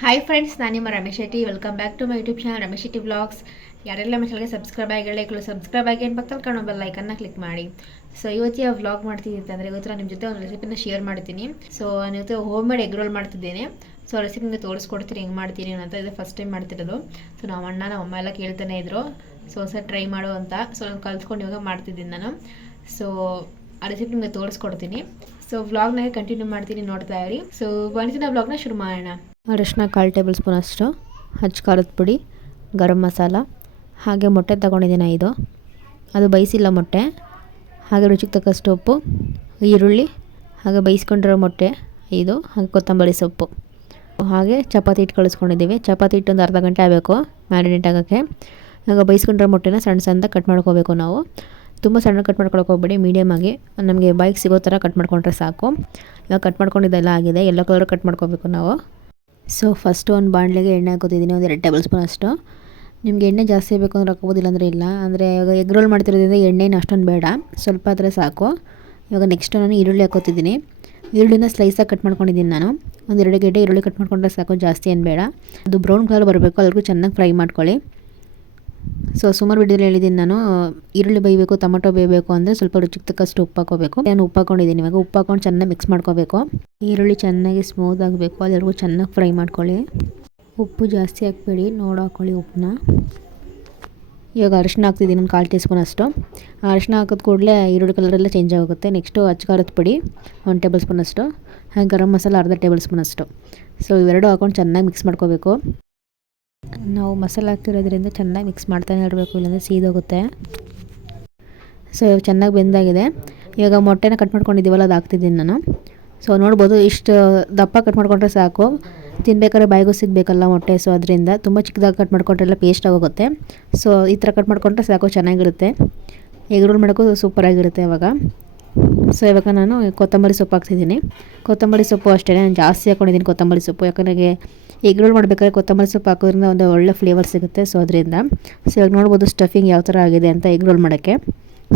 Hi friends ನಾನು ನಿಮ್ಮ Ramesh Shetty. Welcome back to my YouTube channel Ramesh Shetty blogs ಯಾರೆಲ್ಲ ನಮ್ಮ subscribe ಆಗಿರಲಿಕ್ಕಲು ಸಬ್ಸ್ಕ್ರೈಬ್ ಆಗಿ ಏನು ಪಕ್ಕದಲ್ಲಿ ಕಾಣೋ ಬೆಲ್ ಐಕನ್ನ ಕ್ಲಿಕ್ ಮಾಡಿ. ಸೊ ಇವತ್ತಿನ ವ್ಲಾಗ್ ಮಾಡ್ತಿದ್ದೀನಿ ಅಂದರೆ, ಇವತ್ತು ನಾನು ನಿಮ್ಮ ಜೊತೆ ಒಂದು ರೆಸಿಪಿನ ಶೇರ್ ಮಾಡ್ತೀನಿ. ಸೊ ನಾನು ಇವತ್ತು ಹೋಮ್ ಮೇಡ್ ಎಗ್ ರೋಲ್ ಮಾಡ್ತಿದ್ದೇನೆ ಸೊ ರೆಸಿಪಿ ನಿಮಗೆ ತೋರಿಸ್ಕೊಡ್ತೀನಿ, ಹೆಂಗೆ ಮಾಡ್ತೀನಿ ಅಂತ ಇದು ಫಸ್ಟ್ ಟೈಮ್ ಮಾಡ್ತಿರೋದು. ಸೊ ನಮ್ಮ ಅಣ್ಣ ನಮ್ಮ ಅಮ್ಮ ಎಲ್ಲ ಕೇಳ್ತಾನೆ ಇದ್ರು. ಸೊ ಸರ್ ಟ್ರೈ ಮಾಡು ಅಂತ. ಸೊ ನಾನು ಕಲ್ತ್ಕೊಂಡು ಇವಾಗ ಮಾಡ್ತಿದ್ದೀನಿ ನಾನು. ಸೊ ಆ ರೆಸಿಪಿ ನಿಮಗೆ ತೋರಿಸ್ಕೊಡ್ತೀನಿ. ಸೊ ವ್ಲಾಗ್ನಾಗೆ ಕಂಟಿನ್ಯೂ ಮಾಡ್ತೀನಿ, ನೋಡ್ತಾ ಇರಿ. ಸೊ ಬಂದಿನ ವ್ಲಾಗ್ನ ಶುರು ಮಾಡೋಣ. ಅರಿಶಿನ ಕಾಲು ಟೇಬಲ್ ಸ್ಪೂನ್ ಅಷ್ಟು, ಹಚ್ಚ ಖಾರದ ಪುಡಿ, ಗರಂ ಮಸಾಲ, ಹಾಗೆ ಮೊಟ್ಟೆ ತಗೊಂಡಿದ್ದೀನಿ ಇದು ಅದು ಬೈಸಿಲ್ಲ ಮೊಟ್ಟೆ, ಹಾಗೆ ರುಚಿಗೆ ತಕ್ಕಷ್ಟು ಉಪ್ಪು, ಈರುಳ್ಳಿ, ಹಾಗೆ ಬೇಯಿಸ್ಕೊಂಡಿರೋ ಮೊಟ್ಟೆ ಇದು ಹಾಗೆ ಕೊತ್ತಂಬರಿ ಸೊಪ್ಪು. ಹಾಗೆ ಚಪಾತಿ ಹಿಟ್ಟು ಕಳಿಸ್ಕೊಂಡಿದ್ದೀವಿ. ಚಪಾತಿ ಹಿಟ್ಟು ಒಂದು ಅರ್ಧ ಗಂಟೆ ಆಗಬೇಕು, ಮ್ಯಾರಿನೇಟ್ ಆಗೋಕ್ಕೆ. ಇವಾಗ ಬೇಯಿಸ್ಕೊಂಡಿರೋ ಮೊಟ್ಟೆನ ಸಣ್ಣ ಸಣ್ಣದ ಕಟ್ ಮಾಡ್ಕೋಬೇಕು ನಾವು. ತುಂಬ ಸಣ್ಣ ಕಟ್ ಮಾಡ್ಕೊಳಕ್ಕೆ ಹೋಗ್ಬೇಡಿ ಮೀಡಿಯಮ್ ಆಗಿ. ನಮಗೆ ಬೈಕ್ ಸಿಗೋ ಥರ ಕಟ್ ಮಾಡ್ಕೊಂಡ್ರೆ ಸಾಕು. ಇವಾಗ ಕಟ್ ಮಾಡ್ಕೊಂಡಿದ್ದೆಲ್ಲ ಆಗಿದೆ, ಎಲ್ಲೋ ಕಲರ್ ಕಟ್ ಮಾಡ್ಕೋಬೇಕು ನಾವು. ಸೊ ಫಸ್ಟು ಒಂದು ಬಾಣಲೆಗೆ ಎಣ್ಣೆ ಹಾಕೋತಿದ್ದೀನಿ ಒಂದು ಎರಡು ಟೇಬಲ್ ಸ್ಪೂನ್ ಅಷ್ಟು. ನಿಮಗೆ ಎಣ್ಣೆ ಜಾಸ್ತಿ ಬೇಕು ಅಂದರೆ ಹಾಕೋಬೋದಿಲ್ಲ ಅಂದರೆ ಇಲ್ಲ. ಅಂದರೆ ಇವಾಗ ಎಗ್ ರೋಲ್ ಮಾಡ್ತಿರೋದ್ರಿಂದ ಎಣ್ಣೆನ ಅಷ್ಟೊಂದು ಬೇಡ. ಸ್ವಲ್ಪ ಆದರೆ ಸಾಕು. ಇವಾಗ ನೆಕ್ಸ್ಟು ನಾನು ಈರುಳ್ಳಿ ಹಾಕೋತಿದ್ದೀನಿ ಈರುಳ್ಳಿನ ಸ್ಲೈಸಾಗಿ ಕಟ್ ಮಾಡ್ಕೊಂಡಿದ್ದೀನಿ ನಾನು. ಒಂದು ಎರಡು ಗೆಡ್ಡೆ ಈರುಳ್ಳಿ ಕಟ್ ಮಾಡ್ಕೊಂಡ್ರೆ ಸಾಕು, ಜಾಸ್ತಿ ಏನು ಬೇಡ. ಅದು ಬ್ರೌನ್ ಕಲರ್ ಬರಬೇಕು ಅಲ್ಲಿಗೂ ಚೆನ್ನಾಗಿ ಫ್ರೈ ಮಾಡ್ಕೊಳ್ಳಿ. ಸೊ ಸುಮಾರು ವಿಡಿಯೋಲಿ ಹೇಳಿದ್ದೀನಿ ನಾನು ಈರುಳ್ಳಿ ಬೇಯಬೇಕು, ಟೊಮೊಟೊ ಬೇಯಬೇಕು ಅಂದರೆ ಸ್ವಲ್ಪ ರುಚಿಗೆ ತಕ್ಕಷ್ಟು ಉಪ್ಪು ಹಾಕೋಬೇಕು. ನಾನು ಉಪ್ಪು ಹಾಕೊಂಡಿದ್ದೀನಿ ಇವಾಗ ಉಪ್ಪು ಹಾಕೊಂಡು ಚೆನ್ನಾಗಿ ಮಿಕ್ಸ್ ಮಾಡ್ಕೋಬೇಕು. ಈರುಳ್ಳಿ ಚೆನ್ನಾಗಿ ಸ್ಮೂತ್ ಆಗಬೇಕು ಅದೆರಗೂ ಚೆನ್ನಾಗಿ ಫ್ರೈ ಮಾಡ್ಕೊಳ್ಳಿ. ಉಪ್ಪು ಜಾಸ್ತಿ ಹಾಕ್ಬೇಡಿ, ನೋಡಿ ಹಾಕ್ಕೊಳ್ಳಿ ಉಪ್ಪನ್ನ. ಇವಾಗ ಅರಿಶಿನ ಹಾಕ್ತಿದ್ದೀನಿ ಒಂದು ಕಾಲು ಟೀ ಸ್ಪೂನ್ ಅಷ್ಟು ಅರಿಶಿನ ಹಾಕಿದ ಕೂಡಲೇ ಈರುಳ್ಳಿ ಕಲರೆಲ್ಲ ಚೇಂಜ್ ಆಗುತ್ತೆ. ನೆಕ್ಸ್ಟು ಅಚ್ಚಕಾರದ ಪುಡಿ, ಒಂದು ಟೇಬಲ್ ಸ್ಪೂನ್ ಅಷ್ಟು. ಹಾಗೆ ಗರಂ ಮಸಾಲ ಅರ್ಧ ಟೇಬಲ್ ಸ್ಪೂನ್ ಅಷ್ಟು. ಸೊ ಇವೆರಡು ಹಾಕೊಂಡು ಚೆನ್ನಾಗಿ ಮಿಕ್ಸ್ ಮಾಡ್ಕೋಬೇಕು. ನಾವು ಮಸಾಲೆ ಹಾಕಿರೋದ್ರಿಂದ ಚೆನ್ನಾಗಿ ಮಿಕ್ಸ್ ಮಾಡ್ತಾನೆ ಇರಬೇಕು, ಇಲ್ಲಾಂದರೆ ಸೀದೋಗುತ್ತೆ. ಸೊ ಇವಾಗ ಚೆನ್ನಾಗಿ ಬೆಂದಾಗಿದೆ. ಇವಾಗ ಮೊಟ್ಟೆನ ಕಟ್ ಮಾಡ್ಕೊಂಡಿದ್ದೀವಲ್ಲ, ಅದು ಹಾಕ್ತಿದ್ದೀನಿ ನಾನು. ಸೊ ನೋಡ್ಬೋದು, ಇಷ್ಟು ದಪ್ಪ ಕಟ್ ಮಾಡ್ಕೊಂಡ್ರೆ ಸಾಕು. ತಿನ್ಬೇಕಾದ್ರೆ ಬಾಯಿಗೂ ಸಿಗಬೇಕಲ್ಲ ಮೊಟ್ಟೆ ಸೊ ಅದರಿಂದ ತುಂಬ ಚಿಕ್ಕದಾಗಿ ಕಟ್ ಮಾಡ್ಕೊಂಡ್ರೆಲ್ಲ ಪೇಸ್ಟ್ ಆಗೋಗುತ್ತೆ. ಸೊ ಈ ಥರ ಕಟ್ ಮಾಡ್ಕೊಂಡ್ರೆ ಸಾಕು, ಚೆನ್ನಾಗಿರುತ್ತೆ. ಎಗ್ ರೋಲ್ ಮಾಡೋಕ್ಕೂ ಸೂಪರಾಗಿರುತ್ತೆ ಇವಾಗ. ಸೊ ಇವಾಗ ನಾನು ಕೊತ್ತಂಬರಿ ಸೊಪ್ಪು ಹಾಕ್ತಿದ್ದೀನಿ. ಕೊತ್ತಂಬರಿ ಸೊಪ್ಪು ಅಷ್ಟೇ, ನಾನು ಜಾಸ್ತಿ ಹಾಕೊಂಡಿದ್ದೀನಿ ಕೊತ್ತಂಬರಿ ಸೊಪ್ಪು. ಯಾಕಂದರೆ ಎಗ್ ರೋಲ್ ಮಾಡಬೇಕಾದ್ರೆ ಕೊತ್ತಂಬರಿ ಸೊಪ್ಪು ಹಾಕೋದ್ರಿಂದ ಒಂದು ಒಳ್ಳೆ ಫ್ಲೇವರ್ ಸಿಗುತ್ತೆ. ಸೊ ಅದರಿಂದ. ಸೊ ಇವಾಗ ನೋಡ್ಬೋದು ಸ್ಟಫಿಂಗ್ ಯಾವ ಥರ ಆಗಿದೆ ಅಂತ ಎಗ್ ರೋಲ್ ಮಾಡೋಕ್ಕೆ.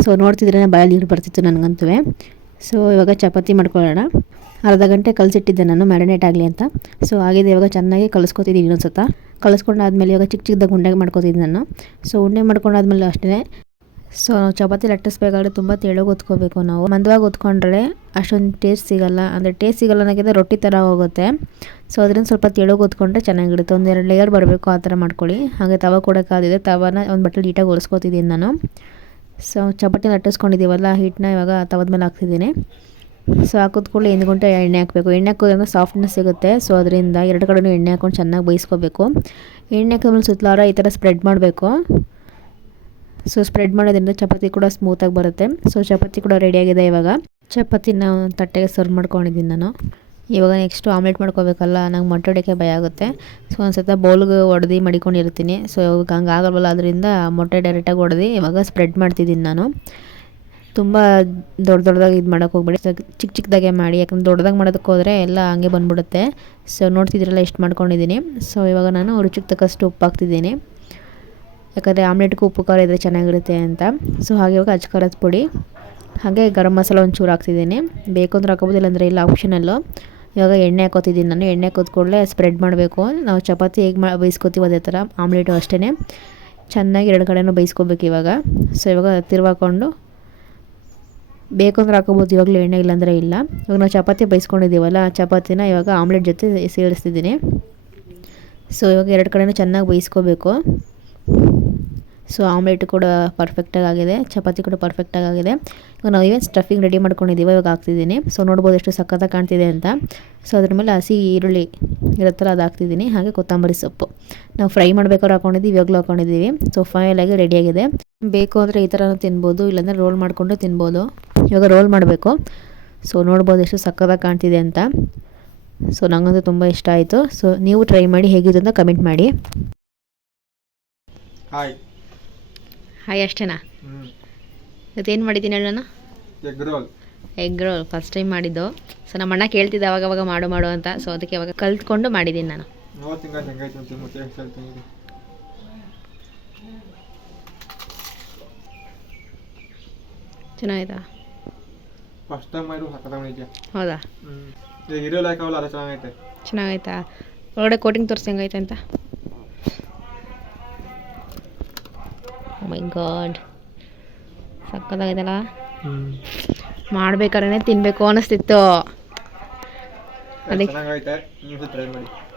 ಸೊ ನೋಡ್ತಿದ್ರೆ ಬಾಯಲ್ಲಿ ನೀರು ಬರ್ತಿತ್ತು ನನಗಂತೂ ಸೊ ಇವಾಗ ಚಪಾತಿ ಮಾಡ್ಕೊಳ್ಳೋಣ. ಅರ್ಧ ಗಂಟೆ ಕಲಸಿಟ್ಟಿದ್ದೆ ನಾನು ಮ್ಯಾರಿನೇಟ್ ಆಗಲಿ ಅಂತ. ಸೊ ಆಗಿದೆ ಇವಾಗ ಚೆನ್ನಾಗಿ ಕಲಿಸ್ಕೊತಿದ್ದೀನಿ ಇನ್ನೊಂದು ಸತ ಕಲಿಸ್ಕೊಂಡಾದ್ಮೇಲೆ ಇವಾಗ ಚಿಕ್ಕ ಚಿಕ್ಕದಾಗ ಉಂಡೆ ಮಾಡ್ಕೊತಿದ್ದೀನಿ ನಾನು. ಸೊ ಉಂಡೆ ಮಾಡ್ಕೊಂಡಾದ್ಮೇಲೆ ಅಷ್ಟೇ. ಸೊ ನಾವು ಚಪಾತಿ ಲಟ್ಟಿಸ್ಬೇಕಾದ್ರೆ ತುಂಬ ತೆಳಗೆ ಒತ್ಕೋಬೇಕು ನಾವು. ಮಂದವಾಗಿ ಒತ್ಕೊಂಡ್ರೆ ಅಷ್ಟೊಂದು ಟೇಸ್ಟ್ ಸಿಗಲ್ಲ. ಅಂದರೆ ಟೇಸ್ಟ್ ಸಿಗಲ್ಲ ಅನ್ನೋಕ್ಕಿಂತ ರೊಟ್ಟಿ ಥರ ಹೋಗುತ್ತೆ. ಸೊ ಅದರಿಂದ ಸ್ವಲ್ಪ ತೆಳು ಒತ್ಕೊಂಡ್ರೆ ಚೆನ್ನಾಗಿರುತ್ತೆ. ಒಂದು ಎರಡು ಲೇಯರ್ ಬರಬೇಕು ಆ ಥರ ಮಾಡ್ಕೊಳ್ಳಿ. ಹಾಗೆ ತವ ಕೂಡ ತವನ ಒಂದು ಬಟ್ಟೆ ನೀಟಾಗಿ ಒರೆಸ್ಕೊತಿದ್ದೀನಿ ನಾನು. ಸೊ ಚಪಾತಿ ಲಟ್ಟಿಸ್ಕೊಂಡಿದ್ದೀವಲ್ಲ ಹಿಟ್ಟನ್ನ ಇವಾಗ ತವದ ಮೇಲೆ ಹಾಕ್ತಿದ್ದೀನಿ ಸೊ ಹಾಕಿದ ಕೂಡಲೇ ಒಂದು ಗಂಟೆ ಎಣ್ಣೆ ಹಾಕಬೇಕು. ಎಣ್ಣೆ ಹಾಕೋದ್ರಿಂದ ಸಾಫ್ಟ್ನೆಸ್ ಸಿಗುತ್ತೆ. ಸೊ ಅದರಿಂದ ಎರಡು ಕಡೆನೂ ಎಣ್ಣೆ ಹಾಕೊಂಡು ಚೆನ್ನಾಗಿ ಬೇಯಿಸ್ಕೋಬೇಕು. ಎಣ್ಣೆ ಹಾಕಿದ್ಮೇಲೆ ಸುತ್ತಲಾರ ಈ ಥರ ಸ್ಪ್ರೆಡ್ ಮಾಡಬೇಕು. ಸೊ ಸ್ಪ್ರೆಡ್ ಮಾಡೋದ್ರಿಂದ ಚಪಾತಿ ಕೂಡ ಸ್ಮೂತಾಗಿ ಬರುತ್ತೆ. ಸೊ ಚಪಾತಿ ಕೂಡ ರೆಡಿಯಾಗಿದೆ ಇವಾಗ. ಚಪಾತಿನ ತಟ್ಟೆಗೆ ಸರ್ವ್ ಮಾಡ್ಕೊಂಡಿದ್ದೀನಿ ನಾನು. ಇವಾಗ ನೆಕ್ಸ್ಟು ಆಮ್ಲೆಟ್ ಮಾಡ್ಕೋಬೇಕಲ್ಲ, ನಂಗೆ ಮೊಟ್ಟೆ ಹೊಡೆಯೋಕ್ಕೆ ಭಯ ಆಗುತ್ತೆ. ಸೊ ಒಂದು ಸತ ಬೌಲ್ಗೆ ಹೊಡೆದು ಮಡಿಕೊಂಡಿರ್ತೀನಿ. ಸೊ ಇವಾಗ ಹಂಗೆ ಆಗಲ್ವಲ್ಲ, ಅದರಿಂದ ಮೊಟ್ಟೆ ಡೈರೆಕ್ಟಾಗಿ ಹೊಡೆದು ಇವಾಗ ಸ್ಪ್ರೆಡ್ ಮಾಡ್ತಿದ್ದೀನಿ ನಾನು. ತುಂಬ ದೊಡ್ಡ ದೊಡ್ಡದಾಗಿ ಇದು ಮಾಡೋಕ್ಕೆ ಹೋಗ್ಬೇಡಿ. ಚಿಕ್ಕ ಚಿಕ್ಕದಾಗೆ ಮಾಡಿ, ಯಾಕಂದ್ರೆ ದೊಡ್ಡದಾಗಿ ಮಾಡೋದಕ್ಕೆ ಹೋದರೆ ಎಲ್ಲ ಹಂಗೆ ಬಂದ್ಬಿಡುತ್ತೆ. ಸೊ ನೋಡ್ತಿದ್ರಲ್ಲ ಎಷ್ಟು ಮಾಡ್ಕೊಂಡಿದ್ದೀನಿ. ಸೊ ಇವಾಗ ನಾನು ರುಚಿಗೆ ತಕ್ಕಷ್ಟು ಉಪ್ಪು ಹಾಕ್ತಿದ್ದೀನಿ ಯಾಕಂದರೆ ಆಮ್ಲೆಟ್ಗೂ ಉಪ್ಪು ಖಾರ ಇದ್ದರೆ ಚೆನ್ನಾಗಿರುತ್ತೆ ಅಂತ. ಸೊ ಹಾಗೆ ಇವಾಗ ಅಚ್ಚ ಪುಡಿ. ಹಾಗೆ ಗರಂ ಮಸಾಲ ಒಂಚೂರು ಹಾಕ್ತಿದ್ದೀನಿ ಬೇಕು ಅಂದ್ರೆ ಹಾಕೋಬೋದು ಇಲ್ಲಾಂದರೆ ಇಲ್ಲ ಆಪ್ಷನಲ್ಲು ಇವಾಗ ಎಣ್ಣೆ ಹಾಕೋತಿದ್ದೀನಿ ನಾನು. ಎಣ್ಣೆ ಹಾಕೋದ್ ಕೂಡಲೇ ಸ್ಪ್ರೆಡ್ ಮಾಡಬೇಕು. ನಾವು ಚಪಾತಿ ಹೇಗೆ ಮಾ, ಬೇಯಿಸ್ಕೋತೀವಿ ಅದೇ ಥರ, ಆಮ್ಲೆಟು ಅಷ್ಟೇ ಚೆನ್ನಾಗಿ ಎರಡು ಕಡೆನೂ ಬೇಯಿಸ್ಕೋಬೇಕು ಇವಾಗ. ಸೊ ಇವಾಗ ತಿರುವಾಕೊಂಡು ಬೇಕು ಅಂದ್ರೆ ಹಾಕೋಬೋದು ಇವಾಗಲೂ ಎಣ್ಣೆ ಇಲ್ಲಾಂದರೆ ಇಲ್ಲ. ಇವಾಗ ನಾವು ಚಪಾತಿ ಬೇಯಿಸ್ಕೊಂಡಿದ್ದೀವಲ್ಲ ಚಪಾತಿನ ಇವಾಗ ಆಮ್ಲೆಟ್ ಜೊತೆ ಸೇರಿಸ್ತಿದ್ದೀನಿ. ಸೊ ಇವಾಗ ಎರಡು ಕಡೆನೂ ಚೆನ್ನಾಗಿ ಬೇಯಿಸ್ಕೋಬೇಕು. ಸೊ ಆಮ್ಲೆಟ್ ಕೂಡ ಪರ್ಫೆಕ್ಟಾಗಿ ಆಗಿದೆ, ಚಪಾತಿ ಕೂಡ ಪರ್ಫೆಕ್ಟಾಗಿ ಆಗಿದೆ. ಇವಾಗ ನಾವು ಏನು ಸ್ಟಫಿಂಗ್ ರೆಡಿ ಮಾಡ್ಕೊಂಡಿದ್ದೀವಿ ಇವಾಗ ಹಾಕ್ತಿದ್ದೀನಿ. ಸೊ ನೋಡ್ಬೋದು ಎಷ್ಟು ಸಖತ್ತಾಗಿ ಕಾಣ್ತಿದೆ ಅಂತ. ಸೊ ಅದ್ರ ಮೇಲೆ ಹಸಿ ಈರುಳ್ಳಿ ಇರುತ್ತಲ್ಲ ಅದು ಹಾಕ್ತಿದ್ದೀನಿ, ಹಾಗೆ ಕೊತ್ತಂಬರಿ ಸೊಪ್ಪು. ನಾವು ಫ್ರೈ ಮಾಡ್ಬೇಕಾದ್ರೆ ಹಾಕೊಂಡಿದ್ದೀವಿ ಇವಾಗಲೂ ಹಾಕೊಂಡಿದ್ದೀವಿ ಸೊ ಫೈನಲಾಗಿ ರೆಡಿಯಾಗಿದೆ ಬೇಕು ಅಂದರೆ ಈ ಥರ ತಿನ್ಬೋದು, ಇಲ್ಲಾಂದರೆ ರೋಲ್ ಮಾಡಿಕೊಂಡು ತಿನ್ಬೋದು. ಇವಾಗ ರೋಲ್ ಮಾಡಬೇಕು. ಸೊ ನೋಡ್ಬೋದು ಎಷ್ಟು ಸಕ್ಕತ್ತಾಗಿ ಕಾಣ್ತಿದೆ ಅಂತ. ಸೊ ನನಗಂತೂ ತುಂಬ ಇಷ್ಟ ಆಯಿತು. ಸೊ ನೀವು ಟ್ರೈ ಮಾಡಿ ಹೇಗಿದೆ ಅಂತ ಕಮೆಂಟ್ ಮಾಡಿ. ಹಾಯ್ ಹಾಯ್ ಅಷ್ಟೇನಾ? ಇವತ್ತೇನು ಮಾಡಿದ್ದೀನಿ ಹೇಳೋಣ ನಾನು? Egg roll egg roll first time ಮಾಡಿದ್ದು. ಸೊ ನಮ್ಮ ಅಣ್ಣ ಕೇಳ್ತಿದ್ದೆ ಅವಾಗ ಅವಾಗ ಮಾಡು ಮಾಡು ಅಂತ. ಸೊ ಅದಕ್ಕೆ ಅವಾಗ ಕಲ್ತ್ಕೊಂಡು ಮಾಡಿದ್ದೀನಿ ನಾನು. ಚೆನ್ನಾಗಿದಾ ಫಸ್ಟ್ ಟೈಮ್ ಮಾಡಿ ಹೌದಾ? ಚೆನ್ನಾಗೈತಾ? ಒಳಗಡೆ ಕೋಟಿಂಗ್ ತೋರಿಸಿ ಹೆಂಗೈತೆ ಅಂತ? ಮೈ ಗಾಡ್ ಸಕ್ಕತ್ತಾಗೈತಲ್ಲ ಹ್ಞೂ ಮಾಡ್ಬೇಕಾದ್ರೆ ತಿನ್ನಬೇಕು ಅನಿಸ್ತಿತ್ತು. ಅದಕ್ಕೆ-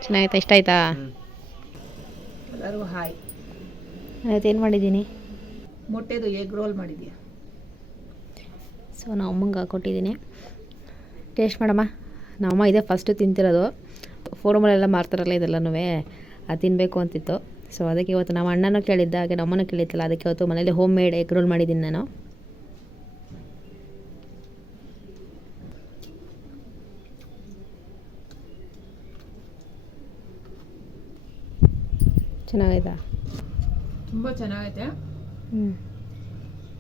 ಚೆನ್ನಾಗೈತೆ ಇಷ್ಟ ಆಯ್ತಾ ಎಲ್ಲರೂ ಎಲ್ಲರಿಗೂ ಹಾಯ್. ಆಯ್ತು ಏನು ಮಾಡಿದ್ದೀನಿ? ಮೊಟ್ಟೆದು ಎಗ್ ರೋಲ್ ಮಾಡಿದ್ಯಾ? ಸೊ ನಾವು ಅಮ್ಮಂಗೆ ಕೊಟ್ಟಿದ್ದೀನಿ. ಟೇಸ್ಟ್ ಮಾಡಮ್ಮ. ನಮ್ಮಮ್ಮ ಇದೇ ಫಸ್ಟು ತಿಂತಿರೋದು. ಫೋರ್ಮಲ್ಲೆಲ್ಲ ಮಾರ್ತಾರಲ್ಲ ಇದೆಲ್ಲನೂ ಅದು ತಿನ್ನಬೇಕು ಅಂತಿತ್ತು. ಸೊ ಅದಕ್ಕೆ ಇವತ್ತು ನಮ್ಮ ಅಣ್ಣನೂ ಕೇಳಿದ್ದ ಹಾಗೆ ನಮ್ಮನೂ ಕೇಳಿತ್ತಲ್ಲ ಅದಕ್ಕೆ ಇವತ್ತು ಮನೇಲಿ ಹೋಮ್ ಮೇಡ್ ಎಗ್ ರೋಲ್ ಮಾಡಿದ್ದೀನಿ ನಾನು. ಚೆನ್ನಾಗೈತಾ? ತುಂಬ ಚೆನ್ನಾಗೈತೆ. ಹ್ಞೂ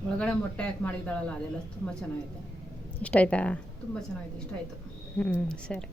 ಒಳಗಡೆ ಮೊಟ್ಟೆ ಹಾಕಿ ಮಾಡಿದ್ದಾಳಲ್ಲ ಅದೆಲ್ಲ ತುಂಬ ಚೆನ್ನಾಗೈತೆ. ಇಷ್ಟ ಆಯ್ತಾ? ತುಂಬ ಚೆನ್ನಾಗಿದೆ ಇಷ್ಟ ಆಯಿತು. ಹ್ಞೂ ಸರಿ.